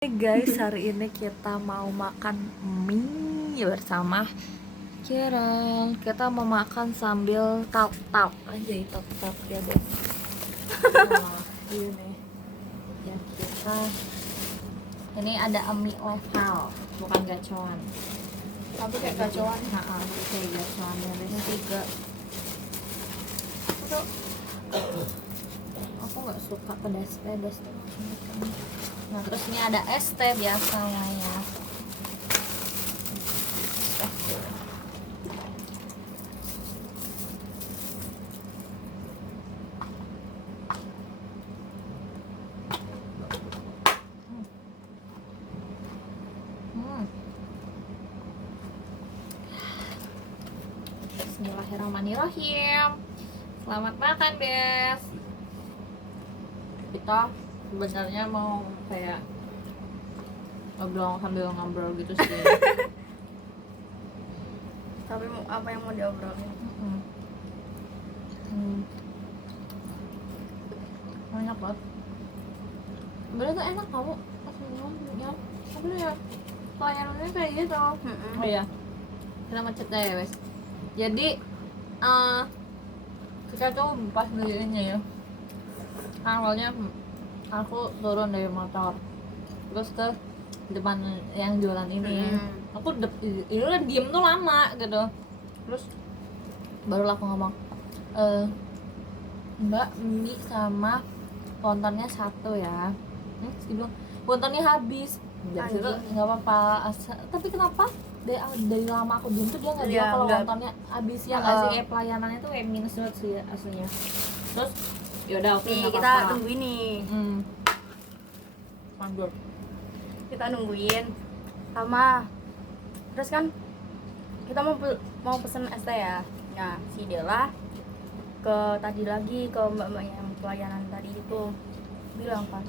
Hey guys, hari ini kita mau makan mie bersama Kira. Kita mau makan sambil tap-tap aja, tap-tap ya deh. Nah, ini ya kita. Ini ada mie level, bukan gacoan. Tapi kayak gacoan. Nah, kayak gacoan dari tiga. Aku nggak suka pedas-pedas tuh. Nah, terus ini ada es teh biasanya ya. Bismillahirrahmanirrahim. Selamat makan, Bes. Kita sebenarnya mau kayak ngobrol sambil ngobrol gitu sih. Tapi apa yang mau diobrolin? Banyak banget. Sebenarnya tuh enak tau pas minum ya. Apa ya? Pelayanannya kayak gitu. Oh iya. Kita macet ya, Wes. Jadi kita tuh pas beliinnya ya. Awalnya aku turun dari motor terus ke depan yang jualan ini. Aku udah diem tuh lama gitu, terus baru aku ngomong, Mbak, mie sama wontonnya satu ya. Terus dia bilang wontonnya habis. Dari situ nggak apa-apa, tapi kenapa dari lama aku diem tuh dia nggak bilang kalau wontonnya habis ya nggak sih. Kayak pelayanannya tuh kayak minus banget sih aslinya. Terus yaudah oke, nggak kita apa-apa. nungguin nih. Mandur. Kita nungguin sama. Terus kan kita mau pesen es teh ya. Nah, si Dela tadi lagi ke mbak-mbak yang pelayanan tadi itu bilang kan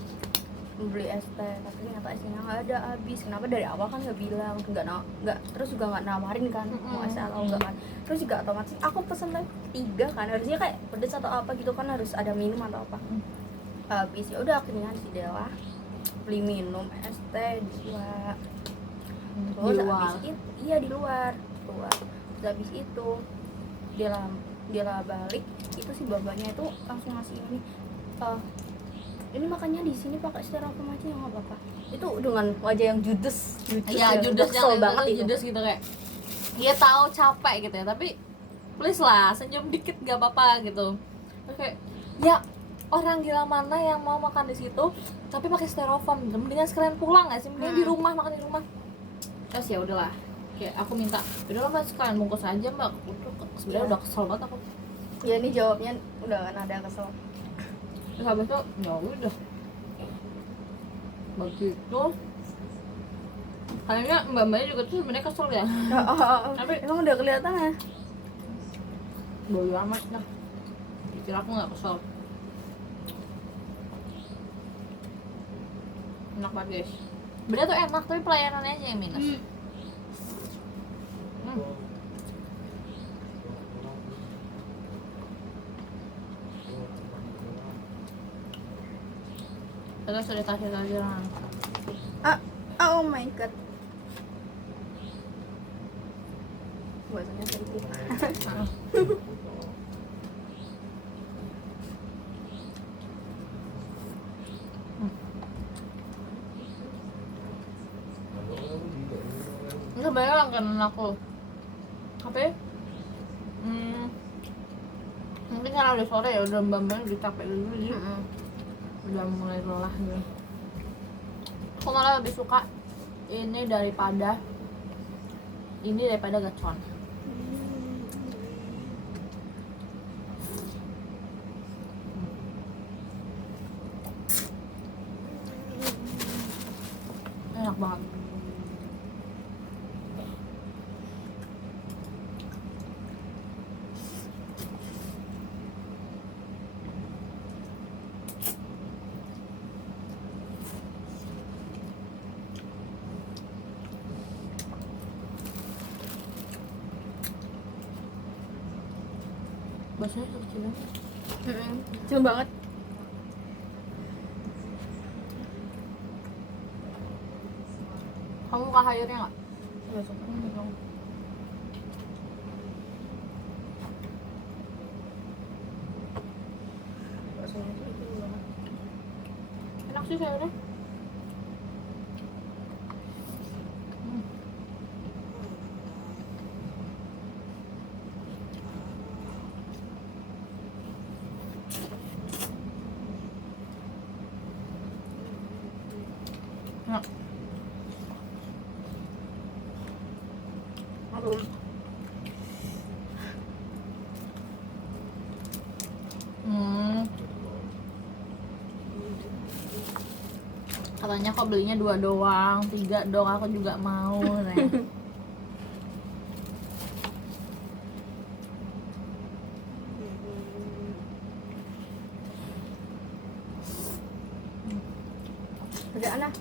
beli es teh, tapi ternyata esnya nggak ada, habis. Kenapa dari awal kan nggak bilang, nggak terus juga nggak nawarin kan mau es atau enggak kan. Terus juga otomatis aku pesen teh 3 kan, harusnya kayak pedes atau apa gitu kan, harus ada minum atau apa. Habis ya udah akhirnya si Dela beli minum es teh 2. Terus habis itu di luar. Terus habis itu dia balik, itu si babanya itu langsung ngasih ini makannya di sini pakai styrofoam aja ya nggak apa-apa. Itu dengan wajah yang judes. Iya, judes kesel banget itu. Judes gitu kayak dia tahu capek gitu ya, tapi please lah senyum dikit gak apa-apa gitu. Terus kayak ya orang gila mana yang mau makan di situ tapi pakai styrofoam gitu. Mendingan sekalian pulang nggak sih, mendingan di rumah makan di rumah. Terus ya udahlah, kayak aku minta udahlah mas sekalian bungkus aja mbak. Sebenarnya udah kesel banget aku. Ya ini jawabnya udah kan ada kesel. Terus habis itu ya udah begitu. Kayaknya mbak-mbaknya juga tuh sebenarnya kesel ya. Tapi emang udah kelihatan ya. Bodo amat lah, pikir aku nggak kesel. Enak banget guys. Bener tuh enak, tapi pelayanannya aja yang minus. Terus udah kasih lah. Oh my god. Bahasanya sedikit. Enggak banyak langganan aku. Tapi mungkin karena udah sore ya, udah mbak-mbaknya udah capek dulu jadi udah mulai lelah gitu. Aku malah lebih suka ini daripada gacon. Enak banget. Basahnya kecil banget. Kecil banget. Kamu suka sayurnya nggak? Nggak suka. Rasanya tuh itu banget. Enak sih sayurnya. Enak. Aduh. Katanya kok belinya 2 doang, 3 dong, aku juga mau. Ada anak.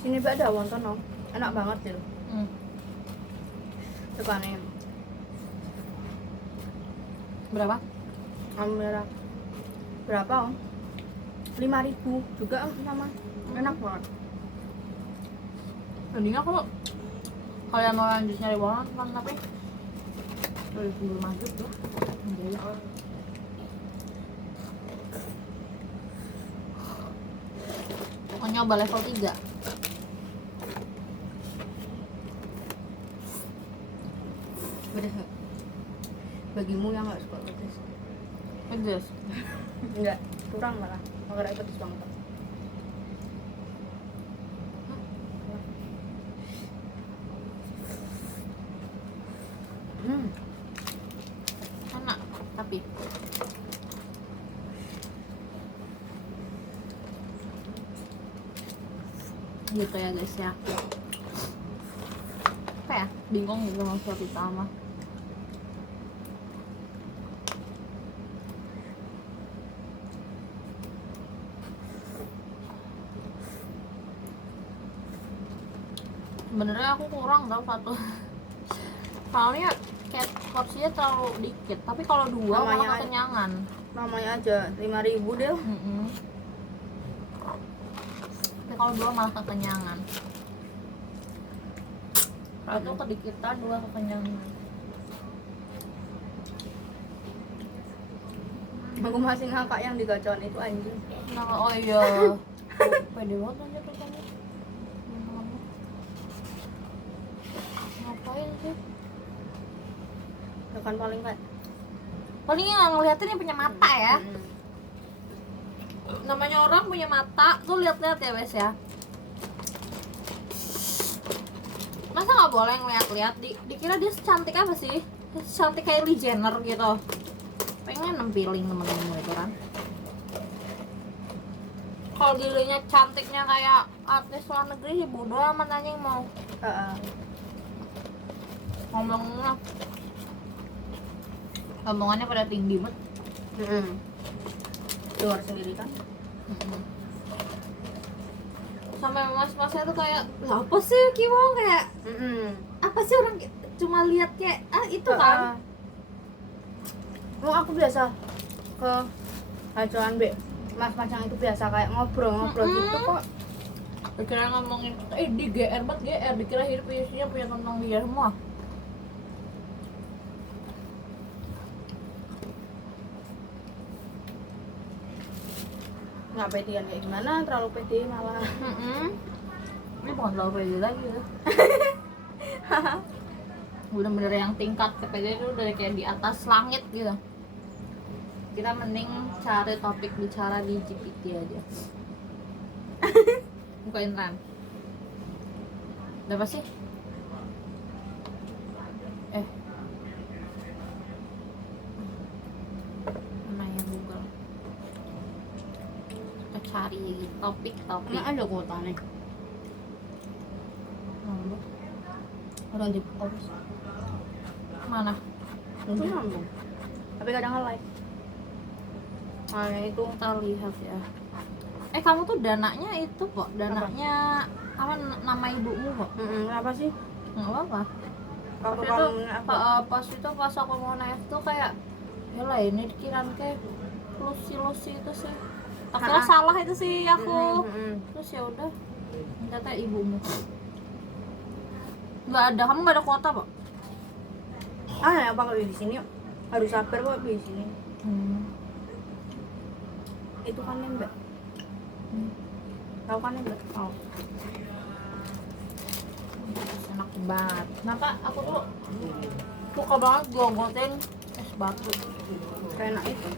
Sini Mbak ada wonton dong. Enak banget sih. Tekannya. Berapa? Alhamdulillah. Berapa om? 5.000 juga om sama. Enak banget. Tadinya aku kalian mau lanjut nyari bola kan, tapi udah sebelum maghrib tuh. Mau nyoba level 3. Pedes nggak? Bagimu yang nggak suka pedes? Pedes. Enggak, kurang malah. Makanya pedes banget. Enak, tapi gitu ya guys ya. Apa ya? Bingung gitu mau suatu sama. Sebenarnya aku kurang tau satu. Soalnya kayak porsinya terlalu dikit, tapi kalau 2 Namanya malah kekenyangan. Namanya aja 5.000 deh. Tapi kalau 2 malah kekenyangan. Satu kedikitan, 2 kekenyangan. Aku masih ngakak yang digacauan itu anjing. Nah, oh iya. Pede banget aja tuh kamu. Ngapain sih? Tekan paling kan. Paling yang ngeliatin yang punya mata ya. Namanya orang punya mata tuh, lihat-lihat ya wes ya. Masa nggak boleh ngeliat-liat? Dikira dia secantik apa sih? Secantik Kylie Jenner gitu. Pengen nempelin temen-temen itu kan. Kalau dirinya cantiknya kayak artis luar negeri, bodo amat anjing mau ngomongnya. Ngomongannya pada tinggi banget. Luar sendiri kan. Sampai mas-masnya tuh kayak, lah apa sih Kiwong, kayak apa sih orang cuma lihat kayak itu kan. Oh, aku biasa ke hajalan B. Mas-mas yang itu biasa kayak ngobrol-ngobrol gitu kok. Dikira ngomongin, di GR banget GR, dikira hidup isinya punya tentang dia semua. Nggak pedean kayak gimana, terlalu pede malah. Ini bukan terlalu pede lagi ya. Bener-bener yang tingkat kepedean itu udah kayak di atas langit gitu. Kita mending cari topik bicara di GPT aja. Bukain Ran. Udah apa sih? Mana ya Google? Kita cari topik-topik. Nggak ada kuota nih. Orang di pause. Mana? Itu nyambung. Tapi kadang nge-like. Nah itu Kita lihat ya. Kamu tuh dananya itu kok, dananya apa nama ibumu kok? Kenapa sih? Nggak apa-apa. Waktu Pas itu, kamu pas aku mau naik tuh kayak, ya lah ini dikirain kayak lusi itu sih. Akhirnya salah itu sih aku. Terus ya udah, ternyata ibumu. Nggak ada, kamu nggak ada kuota kok? ya apa kalau di sini harus sabar kok di sini. Itu kan Mbak. Tahu kan Mbak? Tahu. Enak banget. Kenapa aku tuh suka banget gogotin es batu. Enak itu.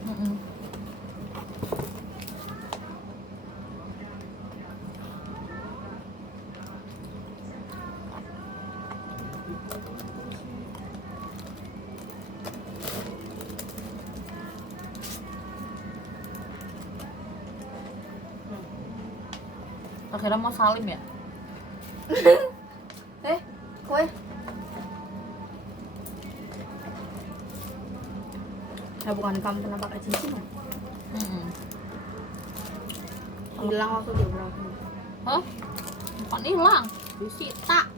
Akhirnya mau salim ya? Kue. Nah, bukan kamu pernah pakai cincin kan? Hilang waktu dia berapa? Hah? Bukan hilang, disita.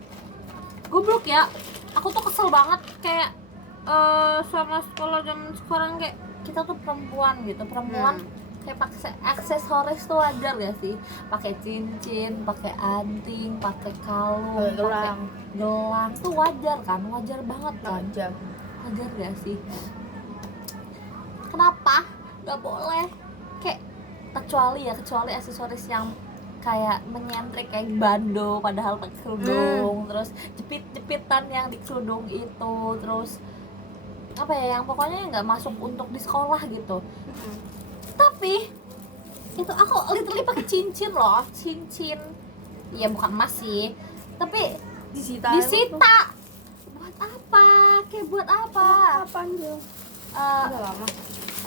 Goblok ya. Aku tuh kesel banget kayak sama sekolah zaman sekarang kayak kita tuh perempuan gitu, kayak pakai aksesoris tuh wajar gak sih? Pakai cincin, pakai anting, pakai kalung, pakai gelang tuh wajar kan? Wajar banget kan? Wajar gak sih? Kenapa nggak boleh? Kayak kecuali aksesoris yang kayak menyentrik kayak bando padahal pakai kerudung, terus jepit-jepitan yang di kerudung itu, terus apa ya, yang pokoknya nggak masuk untuk di sekolah gitu. Tapi itu aku literally pakai cincin loh, cincin ya bukan emas sih, tapi disita. Buat apa? Kayak buat apa? Apaan tuh? Udah lama.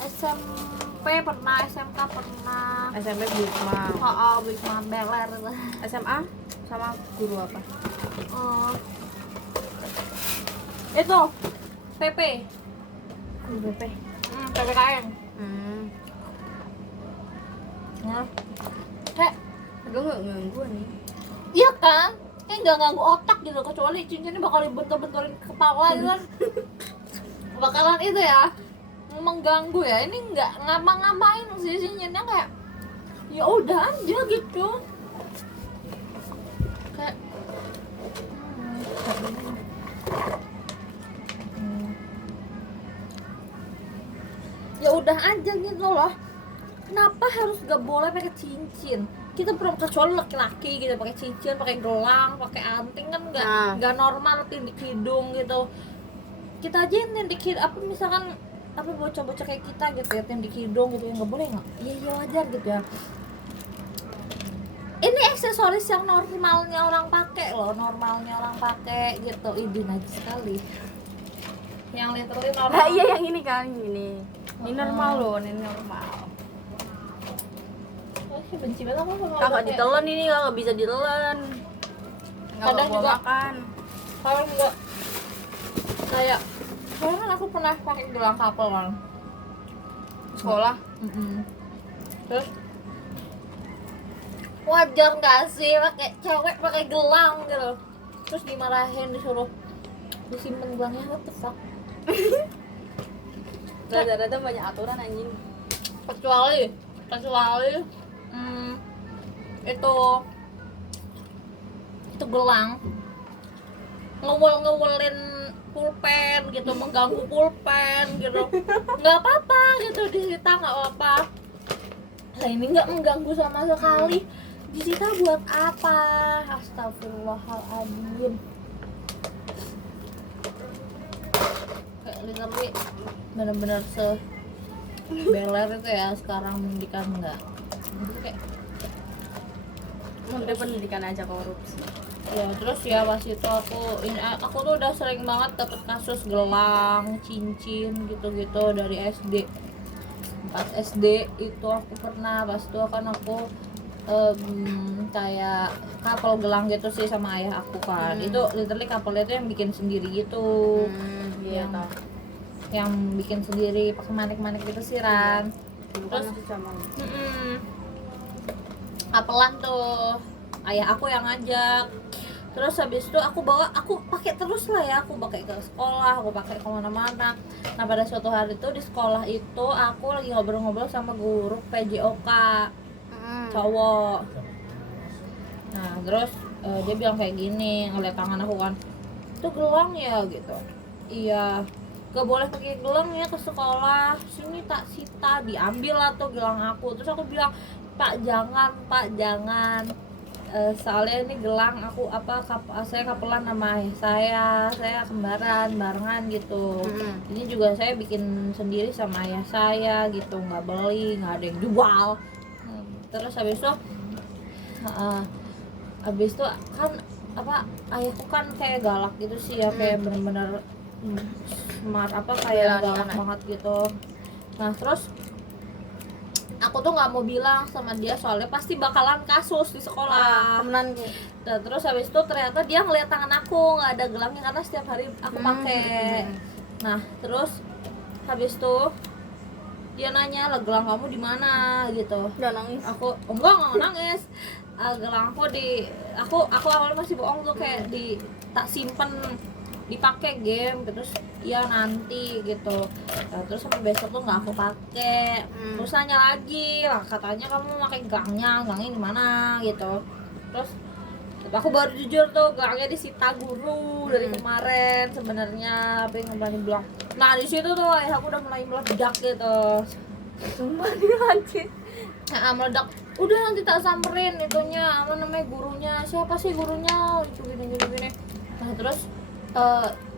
SMP pernah, SMK pernah. SMP Bikma. Bikma beler. SMA sama guru apa? Itu PP. Guru BP. PPKN. Ya. Kayak Aduh nggak ganggu nih. iya kan? Kayak nggak ganggu otak gitu, kecuali cincinnya bakal dibentur-benturin kepala gitu kan. Bakalan itu ya mengganggu ya. Ini nggak ngapa-ngapain sih cincinnya, kayak ya udah aja gitu. Kayak ya udah aja gitu loh. Kenapa harus gak boleh pakai cincin? Kita perlu, kecuali laki-laki gitu pakai cincin, pakai gelang, pakai anting kan nggak normal, tindik hidung gitu. Kita aja yang tindik hidung, apa misalkan apa bocah-bocah kayak kita gitu ya tindik hidung gitu, yang nggak boleh nggak? Iya wajar gitu ya. Ini aksesoris yang normalnya orang pakai loh, gitu. Ih najis sekali. Yang literally normal. Iya yang ini kan ini. Ini normal loh, ini normal. Benci banget aku sama Kakak ditelan ini, kakak bisa ditelan. Kadang juga makan. kalau enggak kayak kan aku pernah pakai gelang couple kan Sekolah. Terus wajar nggak sih pakai cewek pakai gelang gitu, terus dimarahin, disuruh disimpan gelangnya, what the fuck. Rada-rada banyak aturan anjing. kecuali itu gelang ngewelin pulpen gitu, mengganggu pulpen gitu, nggak apa-apa gitu, disita nggak apa-apa. Nah ini nggak mengganggu sama sekali, disita buat apa? Astagfirullahaladzim. Kayak literally bener-bener beler itu ya sekarang pendidikan, nggak kayak Menteri Pendidikan aja korupsi. ya. Terus ya pas itu aku tuh udah sering banget dapet kasus gelang, cincin gitu-gitu dari SD. Pas SD itu aku pernah, pas itu kan aku kayak couple gelang gitu sih sama ayah aku kan. Itu literally couple itu yang bikin sendiri gitu. Iya tahu. Yang bikin sendiri pakai manik-manik gitu sih Ran. bukan masih zaman. Apelan tuh ayah aku yang ngajak. Terus habis itu aku pakai terus lah ya, aku pakai ke sekolah, aku pakai kemana-mana. Nah pada suatu hari itu di sekolah itu aku lagi ngobrol-ngobrol sama guru PJOK cowok. Nah terus dia bilang kayak gini, ngeliat tangan aku kan, itu gelang ya gitu. Iya, gak boleh pakai gelang ya ke sekolah, sini tak sita, diambil lah tuh gelang aku. Terus aku bilang, pak jangan, soalnya ini gelang aku saya kapelan sama ayah saya kembaran barengan gitu. Ini juga saya bikin sendiri sama ayah saya gitu, nggak beli, nggak ada yang jual. Terus habis itu kan ayahku kan kayak galak gitu sih ya, kayak bener-bener smart kayak galak banget gitu. Nah terus aku tuh nggak mau bilang sama dia soalnya pasti bakalan kasus di sekolah. Temenan Nah, terus habis itu ternyata dia ngeliat tangan aku nggak ada gelangnya karena setiap hari aku pakai. Nah terus habis itu dia nanya, lah gelang kamu di mana gitu. Udah nangis. Aku enggak nangis. Gelang aku awalnya masih bohong tuh, kayak tak simpen dipakai game terus ya nanti gitu. Nah, terus sampai besok tuh nggak aku pakai. Terus nanya lagi, lah katanya kamu pakai gelangnya di mana gitu. Terus aku baru jujur tuh, gelangnya disita guru dari kemarin sebenarnya, tapi nggak berani bilang. Nah di situ tuh ayah aku udah mulai meledak gitu. Sumpah dilanjut. Meledak. Udah nanti tak samperin itunya, apa namanya gurunya, siapa sih gurunya, itu gini. Nah terus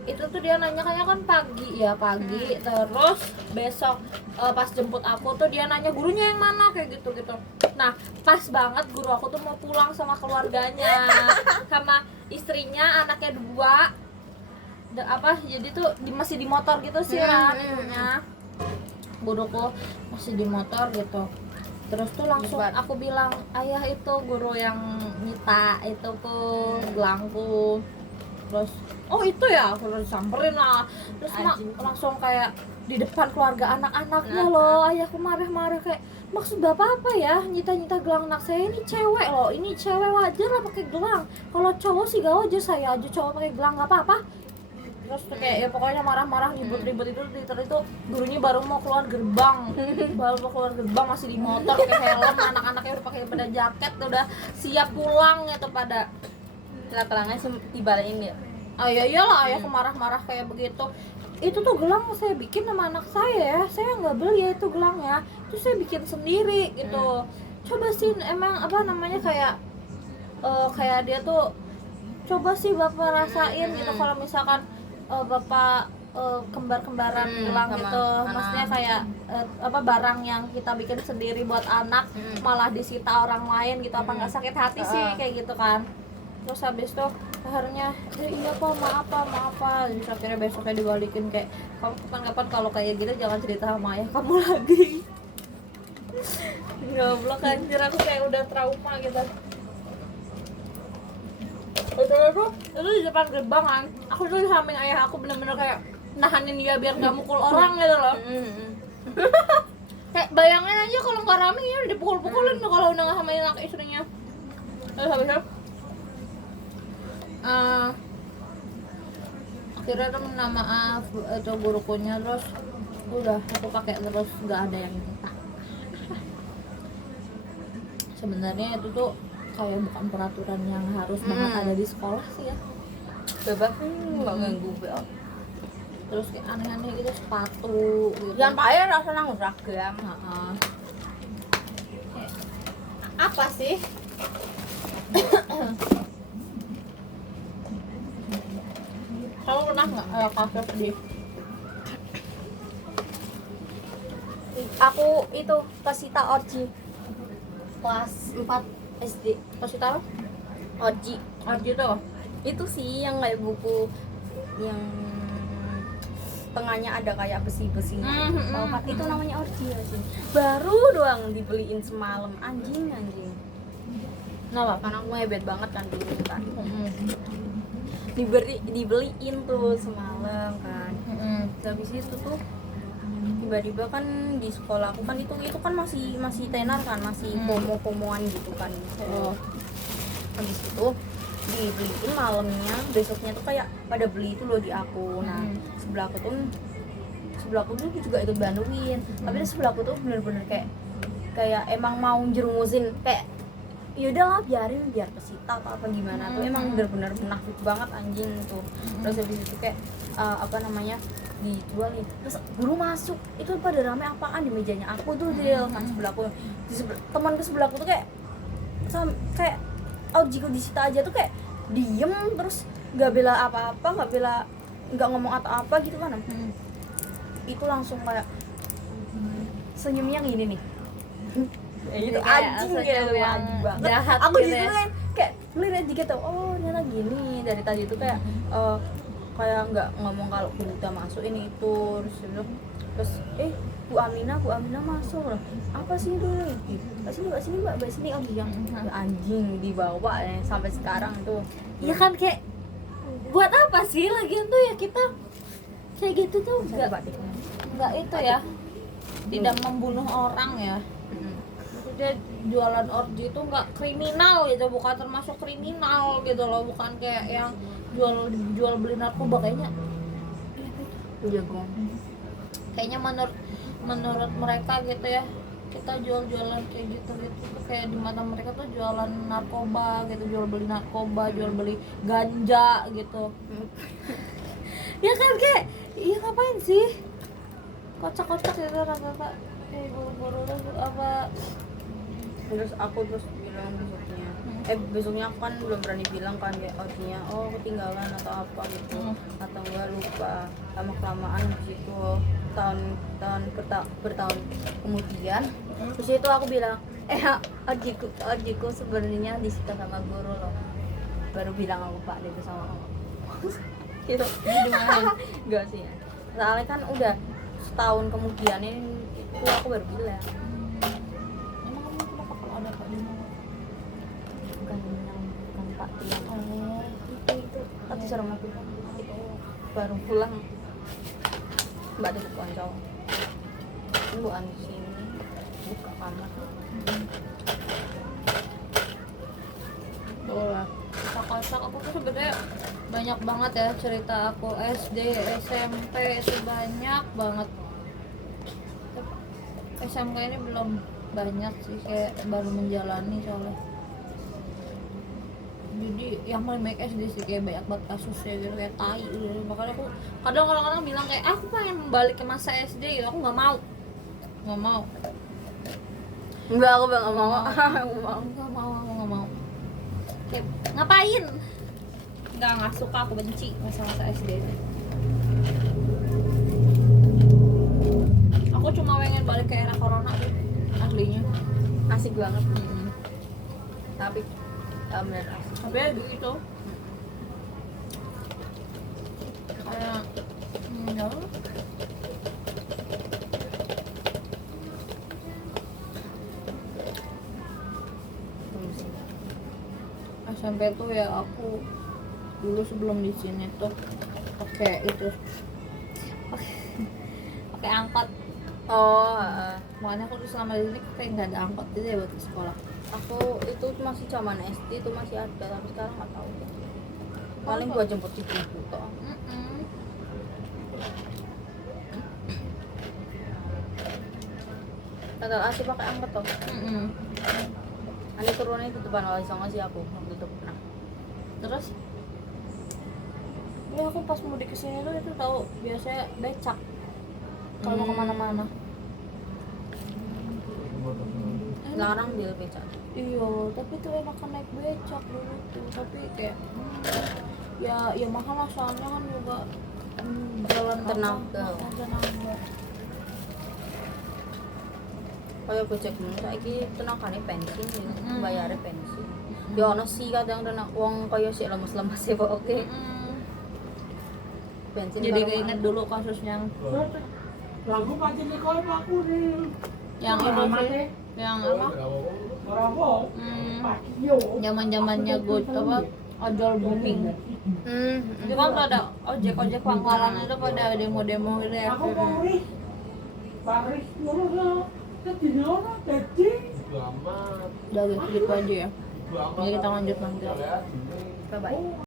itu tuh dia nanya kayaknya kan pagi. Terus besok pas jemput aku tuh dia nanya gurunya yang mana kayak gitu. Nah pas banget guru aku tuh mau pulang sama keluarganya, sama istrinya, anaknya 2. Jadi tuh masih di motor gitu sih kan ibunya. Guruku masih di motor gitu. Terus tuh langsung aku bilang, ayah itu guru yang nyita itu tuh gelangku. Terus oh itu ya, aku udah samperin lah. Terus langsung kayak di depan keluarga anak-anaknya loh, ayahku marah-marah kayak, maksud bapak apa ya nyita gelang anak saya, ini cewek loh, ini cewek wajar lah pakai gelang, kalau cowok sih gak wajar, saya aja cowok pakai gelang gak apa-apa. Terus tuh kayak ya pokoknya marah-marah, ribut-ribut itu gurunya baru mau keluar gerbang masih di motor pakai helm, anak-anaknya udah pakai pada jaket, udah siap pulang gitu pada. Gelangnya dibalikin ya. Ya iyalah, ayahku marah-marah kayak begitu. Itu tuh gelang saya bikin sama anak saya ya, saya nggak beli ya itu gelangnya, itu saya bikin sendiri gitu. Coba sih emang kayak dia tuh, coba sih bapak rasain gitu kalau misalkan bapak kembar-kembaran gelang gitu, maksudnya kayak barang yang kita bikin sendiri buat anak malah disita orang lain gitu, apa nggak sakit hati sih kayak gitu kan. Terus habis itu akhirnya iya pak maaf terus akhirnya besoknya dibalikin kayak, kamu kapan-kapan kalau kayak gitu jangan cerita sama ayah kamu lagi. Goblok anjir, aku kayak udah trauma gitu. Itu di depan gerbang kan, aku tuh di samping ayah aku, bener-bener kayak nahanin dia biar gak mukul orang gitu loh. Kayak bayangin aja kalau nggak rame ya udah dipukul-pukulin tuh kalau udah nggak sama anak istrinya. Terus habis itu akhirnya tuh minta maaf itu gurukunya, terus udah aku pakai terus, nggak ada yang minta. Sebenarnya itu tuh kayak bukan peraturan yang harus banget ada di sekolah sih ya. Bebas nggak ganggu bel. Terus kayak aneh-aneh gitu, sepatu gitu. Jangan pakai rasa nang seragam. Apa sih? Kamu pernah nggak kasus di? Aku itu Pasita Orji kelas 4 SD. Kasih tahu? Orji Tuh. Itu sih yang kayak buku yang tengahnya ada kayak besi-besinya. Itu namanya Orji ya sih. Baru doang dibeliin semalam, anjing. Kenapa? Karena aku hebat banget kan dulu kan. Dibeliin tuh semalam kan. Habis itu tuh tiba-tiba kan di sekolah aku kan itu kan masih tenar kan, masih pomo-pomoan gitu kan. Habis itu dibeliin malamnya, besoknya tuh kayak pada beli itu loh di aku. Nah sebelah aku tuh juga ikut bantuin, tapi di sebelah aku tuh bener-bener kayak emang mau jerumusin, kayak yaudahlah biar kesita atau apa gimana tuh, emang bener-bener munafik banget anjing tuh. Terus habis itu kayak apa namanya, dijual nih, terus guru masuk itu pada rame apaan di mejanya aku tuh dia kan sebelahku, teman ke sebelahku tuh kayak jika disita aja tuh kayak diem terus nggak bela apa-apa, nggak ngomong atau apa gitu kan. Itu langsung kayak senyumnya gini nih. Itu anjing gitu, anjing banget. Jahat Aku gitu di situ ya. kayak melihat dikit tuh, oh ternyata gini. Dari tadi itu kayak kayak nggak ngomong kalau guru udah masuk ini itu, terus Bu Aminah masuk loh. Apa sih itu? Mbak sini oh dia. Anjing dibawa sampai sekarang tuh. Iya kan, kayak buat apa sih lagian tuh ya, kita kayak gitu tuh nggak itu ya, tidak membunuh orang ya. Dia jualan orgi itu nggak kriminal gitu, bukan termasuk kriminal gitu loh, bukan kayak yang jual beli narkoba kayaknya. Kayaknya menurut mereka gitu ya, kita jualan kayak gitu kayak di mata mereka tuh jualan narkoba gitu, jual beli narkoba, jual beli ganja gitu. Ya kan, kayak iya ngapain sih kocak-kocak gitu rata-rata kayak buru-buru apa. Terus aku bilang besoknya aku kan belum berani bilang kan, kayak ketinggalan atau apa gitu, atau enggak lupa, lama kelamaan di situ bertahun kemudian. Terus itu aku bilang orjiku sebenarnya disita sama guru loh, baru bilang aku Pak itu sama aku gitu. Enggak sih ya, soalnya kan udah setahun kemudian itu aku baru bilang. Bukan Pak Tiang. Itu tadi serem aku itu baru pulang Mbak Tepuk Konco ini bukan sini buka kamar Bola kocak aku tuh sebenarnya banyak banget ya cerita aku SD SMP itu banyak banget. SMK ini belum banyak sih, kayak baru menjalani soalnya. Jadi yang paling baik SD sih, kayak banyak banget kasusnya gitu, kayak tai gitu. Makanya aku kadang orang-orang bilang kayak aku pengen balik ke masa SD gitu, aku nggak mau. Enggak, aku nggak mau. Aku nggak mau. Kayak ngapain? Nggak suka, aku benci masa-masa SD. Aku cuma pengen balik ke era corona tuh, aslinya. Asik banget. Tapi bener asik. Tapi ya gitu. Kayak ya. SMP tuh ya aku dulu sebelum di sini tuh pakai itu pakai angkot. Makanya aku tuh selama di sini kayak nggak ada angkot gitu ya buat ke sekolah. Aku itu masih zaman SD itu masih ada, tapi sekarang nggak tahu. Paling buat jemput ibu toh. Kagak asik pakai angkot toh. Ani turunnya di depan Wali Songo sih aku waktu itu pernah. Terus ya aku pas mudik kesini tuh itu tahu biasanya becak kalau mau kemana-mana. Larang dia becak. Iya, tapi tuh enakan naik becak dulu tuh, tapi kayak ya mahal lah soalnya kan juga jalan tenaga. Kayak becak saiki tenagane bensin ya, bayare bensin. Ya ono sih kadang tenak wong kaya sik lemes-lemes e pokoke. Bensin Jadi keinget dulu kasusnya Lagu pancen sekolah aku nih. yang itu sih, yang apa? Zaman-zamannya apa ojol booming. Itu kan tuh ada ojek pangkalan itu pada demo-demo gitu ya. Paris ngono jadi orang jadi Udah gitu aja ya. Jadi kita lanjut nanti. Bye bye.